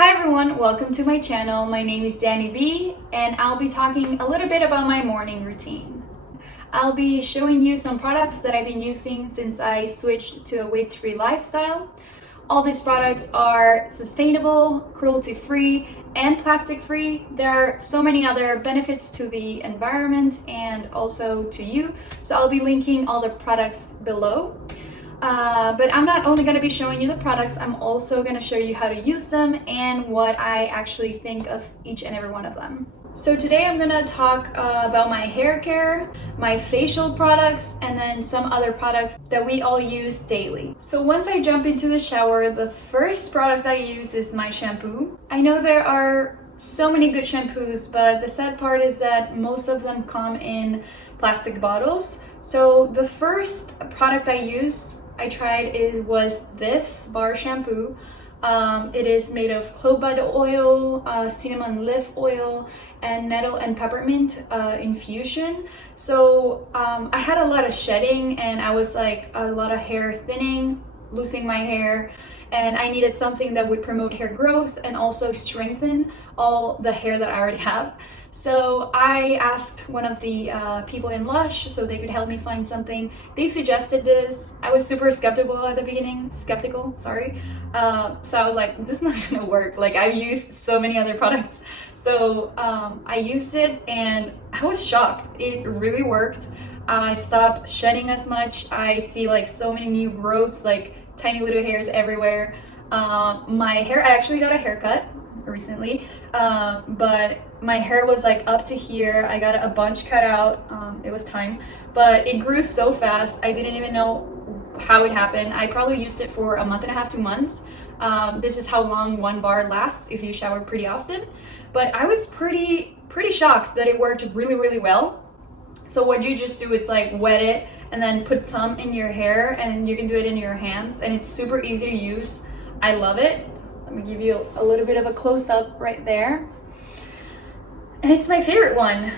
Hi everyone, welcome to my channel. My name is Danny B and I'll be talking a little bit about my morning routine. I'll be showing you some products that I've been using since I switched to a waste-free lifestyle. All these products are sustainable, cruelty-free, and plastic-free. There are so many other benefits to the environment and also to you, so I'll be linking all the products below. But I'm not only going to be showing you the products, I'm also going to show you how to use them and what I actually think of each and every one of them. So today I'm going to talk about my hair care, my facial products, and then some other products that we all use daily. So once I jump into the shower, the first product I use is my shampoo. I know there are so many good shampoos, but the sad part is that most of them come in plastic bottles. So the first product I tried was this bar shampoo. It is made of clove bud oil, cinnamon leaf oil, and nettle and peppermint infusion. So I had a lot of shedding and I was like a lot of hair thinning, losing my hair, and I needed something that would promote hair growth and also strengthen all the hair that I already have. So I asked one of the people in Lush so they could help me find something. They suggested this. I was super skeptical at the beginning, sorry. So I was like, this is not gonna work. Like, I've used so many other products. So I used it and I was shocked. It really worked. I stopped shedding as much. I see like so many new growths, like tiny little hairs everywhere. My hair, I actually got a haircut recently, but my hair was like up to here. I got a bunch cut out. It was time, but it grew so fast. I didn't even know how it happened. I probably used it for a month and a half, 2 months. This is how long one bar lasts if you shower pretty often. But I was pretty shocked that it worked really well. So what you just do, it's like wet it and then put some in your hair, and you can do it in your hands, and it's super easy to use. I love it. Let me give you a little bit of a close-up right there. And it's my favorite one.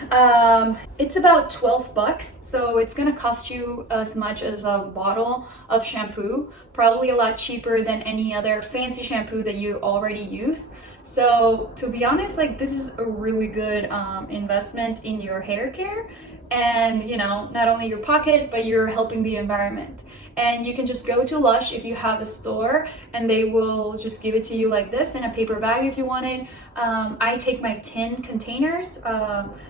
It's about 12 bucks, so it's gonna cost you as much as a bottle of shampoo, probably a lot cheaper than any other fancy shampoo that you already use. So to be honest, like, this is a really good investment in your hair care, and you know, not only your pocket, but you're helping the environment. And you can just go to Lush if you have a store, and they will just give it to you like this in a paper bag if you want it. I take my tin containers,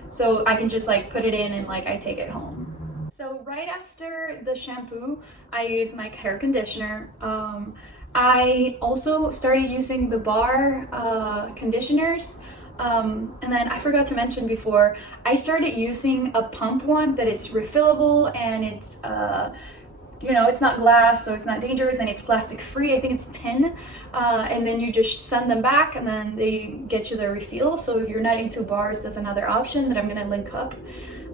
so I can just like put it in and like I take it home. So right after the shampoo, I use my hair conditioner. I also started using the bar conditioners. And then I forgot to mention before, I started using a pump one that it's refillable, and it's you know, it's not glass, so it's not dangerous, and it's plastic free. I think it's tin, and then you just send them back and then they get you the refill. So if you're not into bars, that's another option that I'm gonna link up.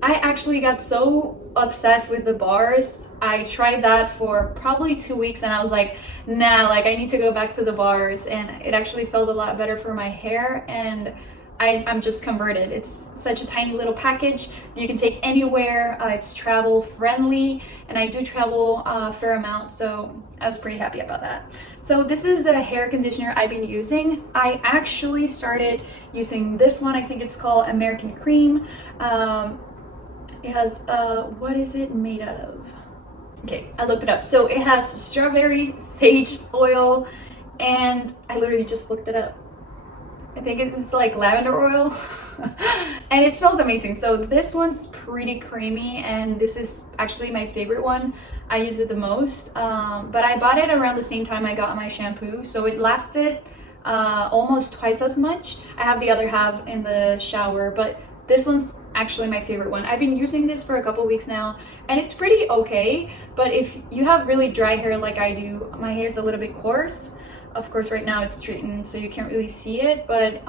I actually got so obsessed with the bars. I tried that for probably 2 weeks and I was like, nah, like I need to go back to the bars, and it actually felt a lot better for my hair, and I'm just converted. It's such a tiny little package that you can take anywhere. It's travel friendly, and I do travel a fair amount, so I was pretty happy about that. So this is the hair conditioner I've been using. I actually started using this one. I think it's called American Cream. It has, what is it made out of? Okay, I looked it up. So it has strawberry sage oil, and I literally just looked it up. I think it's like lavender oil and it smells amazing. So this one's pretty creamy, and this is actually my favorite one. I use it the most, but I bought it around the same time I got my shampoo, so it lasted almost twice as much. I have the other half in the shower, but this one's actually my favorite one. I've been using this for a couple weeks now, and it's pretty okay. But if you have really dry hair like I do, my hair's a little bit coarse. Of course, right now it's straightened, so you can't really see it, but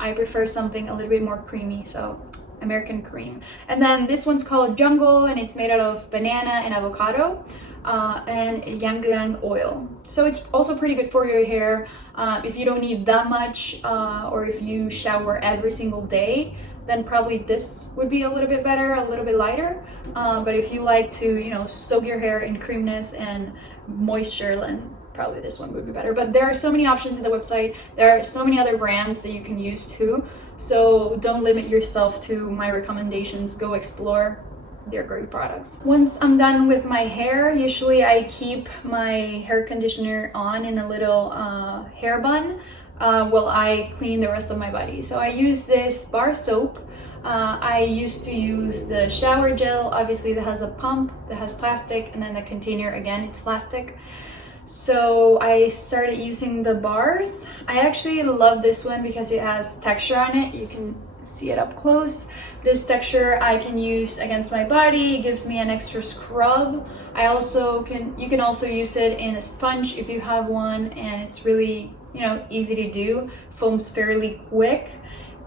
I prefer something a little bit more creamy, so American Cream. And then this one's called Jungle, and it's made out of banana and avocado, and yang oil. So it's also pretty good for your hair. If you don't need that much, or if you shower every single day, then probably this would be a little bit better, a little bit lighter. But if you like to, you know, soak your hair in creaminess and moisture, then probably this one would be better. But there are so many options in the website. There are so many other brands that you can use too. So don't limit yourself to my recommendations. Go explore. They're great products. Once I'm done with my hair, usually I keep my hair conditioner on in a little hair bun while I clean the rest of my body. So I use this bar soap. I used to use the shower gel, obviously that has a pump, that has plastic, and then the container, again, it's plastic. So I started using the bars. I actually love this one because it has texture on it. You can see it up close. This texture I can use against my body. It gives me an extra scrub. You can also use it in a sponge if you have one, and it's really, you know, easy to do. Foams fairly quick.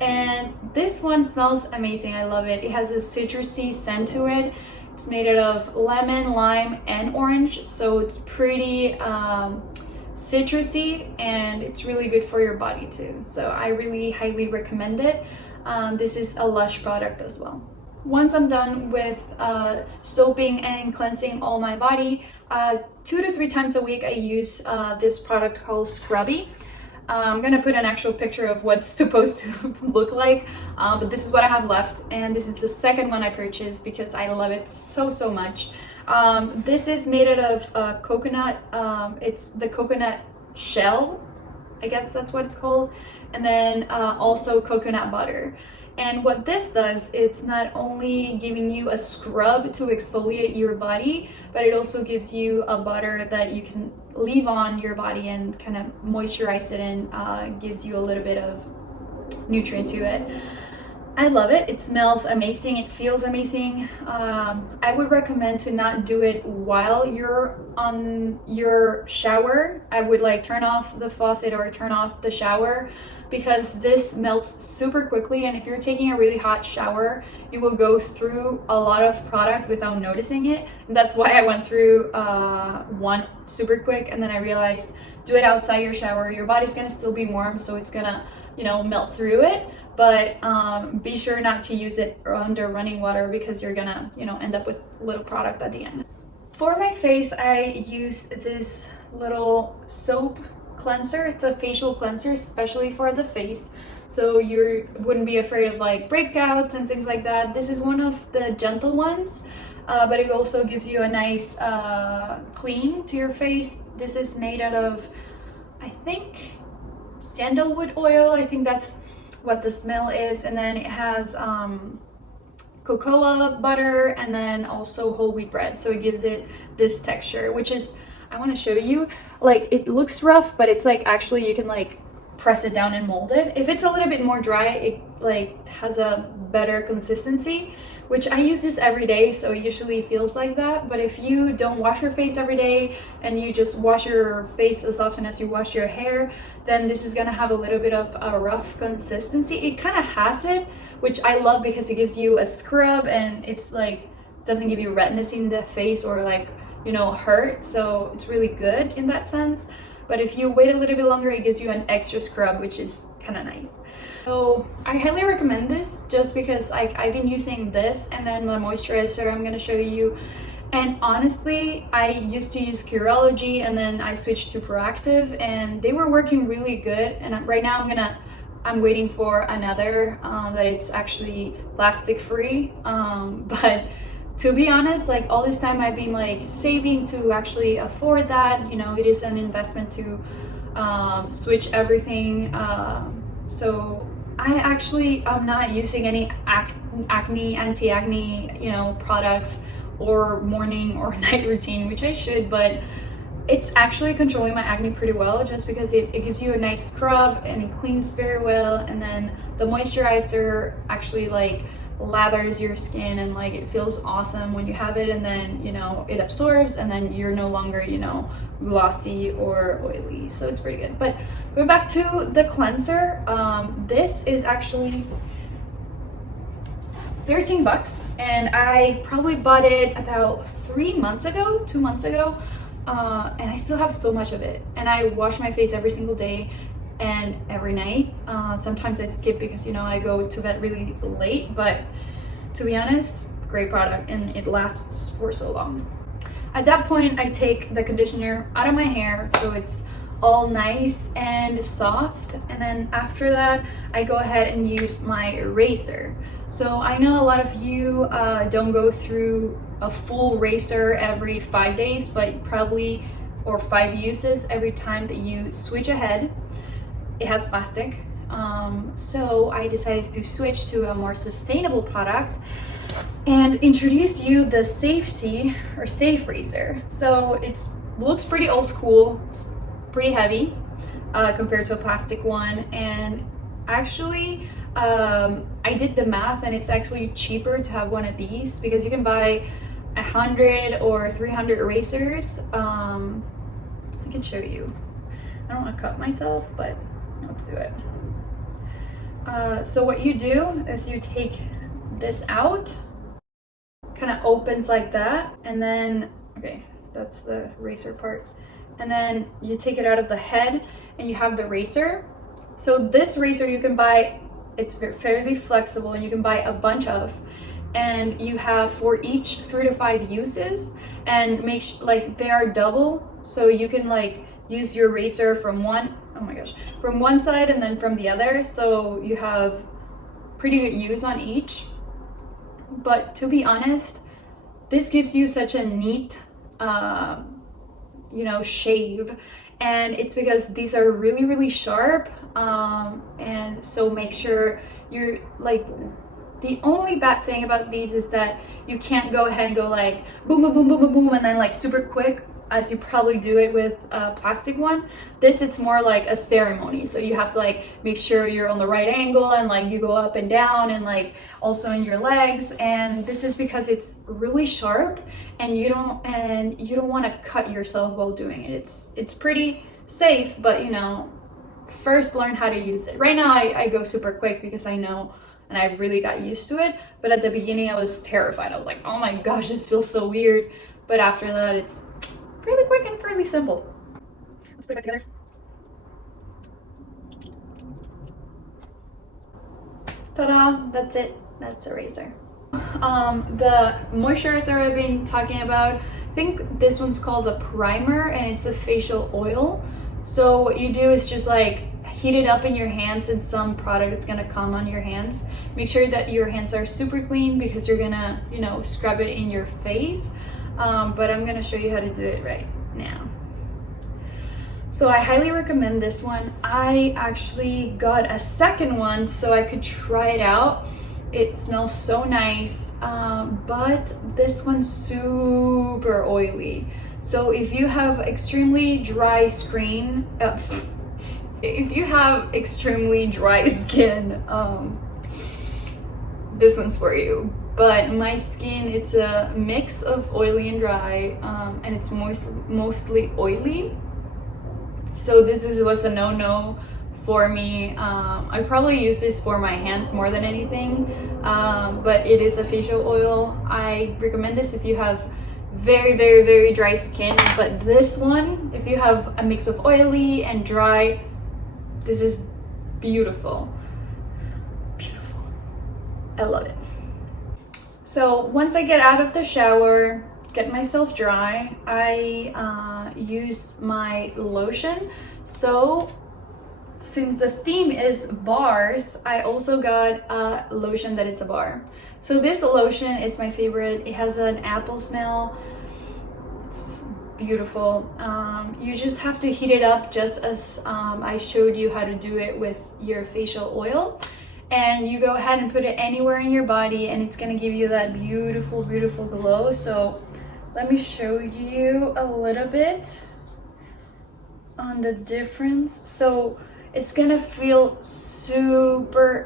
And this one smells amazing. I love it. It has a citrusy scent to it. It's made out of lemon, lime, and orange, so it's pretty citrusy, and it's really good for your body too. So I really highly recommend it. This is a Lush product as well. Once I'm done with soaping and cleansing all my body, 2 to 3 times a week I use this product called Scrubby. I'm gonna put an actual picture of what's supposed to look like, but this is what I have left, and this is the second one I purchased because I love it so much. This is made out of coconut. It's the coconut shell, I guess that's what it's called, and then also coconut butter. And what this does, it's not only giving you a scrub to exfoliate your body, but it also gives you a butter that you can leave on your body and kind of moisturize it, and gives you a little bit of nutrient to it. I love it. It smells amazing. It feels amazing. I would recommend to not do it while you're on your shower. I would like turn off the faucet or turn off the shower, because this melts super quickly, and if you're taking a really hot shower, you will go through a lot of product without noticing it. And that's why I went through one super quick, and then I realized do it outside your shower. Your body's gonna still be warm, so it's gonna, you know, melt through it. But be sure not to use it under running water, because you're gonna, you know, end up with little product at the end. For my face, I use this little soap cleanser. It's a facial cleanser, especially for the face, so you wouldn't be afraid of like breakouts and things like that. This is one of the gentle ones, but it also gives you a nice clean to your face. This is made out of, I think, sandalwood oil. I think that's what the smell is, and then it has cocoa butter, and then also whole wheat bread, so it gives it this texture, which is, I want to show you, like, it looks rough, but it's like actually you can like press it down and mold it. If it's a little bit more dry, it like has a better consistency, which I use this every day, so it usually feels like that. But if you don't wash your face every day and you just wash your face as often as you wash your hair, then this is gonna have a little bit of a rough consistency. It kind of has it, which I love because it gives you a scrub, and it's like doesn't give you redness in the face or like, you know, hurt, so it's really good in that sense. But if you wait a little bit longer, it gives you an extra scrub, which is kind of nice. So I highly recommend this, just because I've been using this, and then my moisturizer I'm gonna show you. And honestly, I used to use Curology, and then I switched to Proactive, and they were working really good. And right now I'm waiting for another that it's actually plastic free, but to be honest, like all this time I've been like saving to actually afford that. You know, it is an investment to switch everything. So I actually am not using any anti-acne, you know, products or morning or night routine, which I should, but it's actually controlling my acne pretty well, just because it gives you a nice scrub and it cleans very well, and then the moisturizer actually like lathers your skin, and like it feels awesome when you have it, and then, you know, it absorbs, and then you're no longer, you know, glossy or oily, so it's pretty good. But going back to the cleanser, this is actually 13 bucks, and I probably bought it about 2 months ago, and I still have so much of it, and I wash my face every single day and every night. Sometimes I skip because, you know, I go to bed really late, but to be honest, great product, and it lasts for so long. At that point, I take the conditioner out of my hair so it's all nice and soft, and then after that I go ahead and use my razor. So I know a lot of you don't go through a full razor every 5 days, but probably, or 5 uses every time that you switch a head. It has plastic, so I decided to switch to a more sustainable product and introduce you the safety or safe razor. So it looks pretty old school, it's pretty heavy compared to a plastic one, and actually I did the math and it's actually cheaper to have one of these because you can buy 100 or 300 erasers. I can show you. I don't want to cut myself, but let's do it. So what you do is you take this out, kind of opens like that, and then, okay, that's the razor part. And then you take it out of the head and you have the razor. So this razor you can buy, it's fairly flexible and you can buy a bunch of, and you have for each 3 to 5 uses, and like they are double, so you can like use your razor from from one side and then from the other, so you have pretty good use on each. But to be honest, this gives you such a neat shave, and it's because these are really sharp, and so make sure you're like, the only bad thing about these is that you can't go ahead and go like boom boom boom boom boom boom and then like super quick as you probably do it with a plastic one. This, it's more like a ceremony, so you have to like make sure you're on the right angle and like you go up and down and like also in your legs. And this is because it's really sharp and you don't want to cut yourself while doing it. It's pretty safe, but first learn how to use it. Right now I go super quick because I know and I really got used to it, but at the beginning I was terrified. I was like, oh my gosh, this feels so weird. But after that, it's really quick and fairly simple. Let's put it back together. Ta-da, that's it. That's a razor. The moisturizer I've been talking about, I think this one's called the primer, and it's a facial oil. So what you do is just like heat it up in your hands, and some product is gonna come on your hands. Make sure that your hands are super clean because you're gonna, scrub it in your face. But I'm gonna show you how to do it right now. So I highly recommend this one. I actually got a second one so I could try it out. It smells so nice, but this one's super oily. So if you have extremely dry skin, this one's for you. But my skin, it's a mix of oily and dry, and it's mostly oily. So this was a no-no for me. I probably use this for my hands more than anything, but it is a facial oil. I recommend this if you have very dry skin, but this one, if you have a mix of oily and dry, this is beautiful. I love it. So once I get out of the shower, get myself dry, I use my lotion. So since the theme is bars, I also got a lotion that is a bar. So this lotion is my favorite. It has an apple smell. It's beautiful. You just have to heat it up just as I showed you how to do it with your facial oil. And you go ahead and put it anywhere in your body, and it's gonna give you that beautiful glow. So let me show you a little bit on the difference. So it's gonna feel super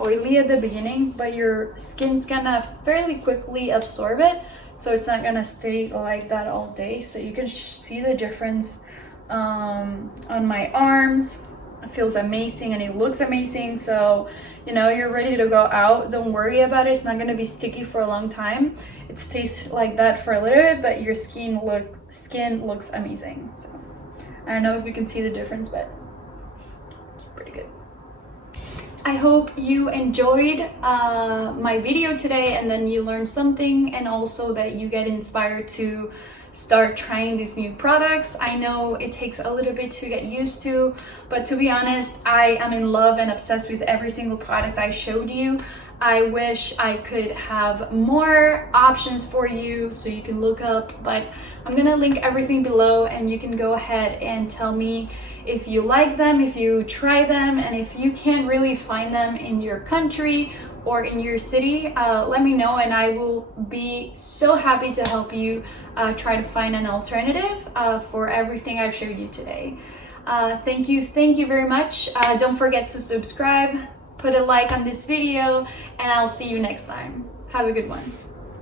oily at the beginning, but your skin's gonna fairly quickly absorb it, so it's not gonna stay like that all day. So you can see the difference on my arms. It feels amazing and it looks amazing. So you're ready to go out, don't worry about it. It's not going to be sticky for a long time. It stays like that for a little bit, but your skin looks amazing. So I don't know if you can see the difference, but it's pretty good. I hope you enjoyed my video today, and then you learned something, and also that you get inspired to start trying these new products. I know it takes a little bit to get used to, but to be honest, I am in love and obsessed with every single product I showed you. I wish I could have more options for you so you can look up, but I'm gonna link everything below, and you can go ahead and tell me if you like them, if you try them, and if you can't really find them in your country or in your city, let me know, and I will be so happy to help you try to find an alternative for everything I've showed you today. Thank you very much. Don't forget to subscribe, put a like on this video, and I'll see you next time. Have a good one.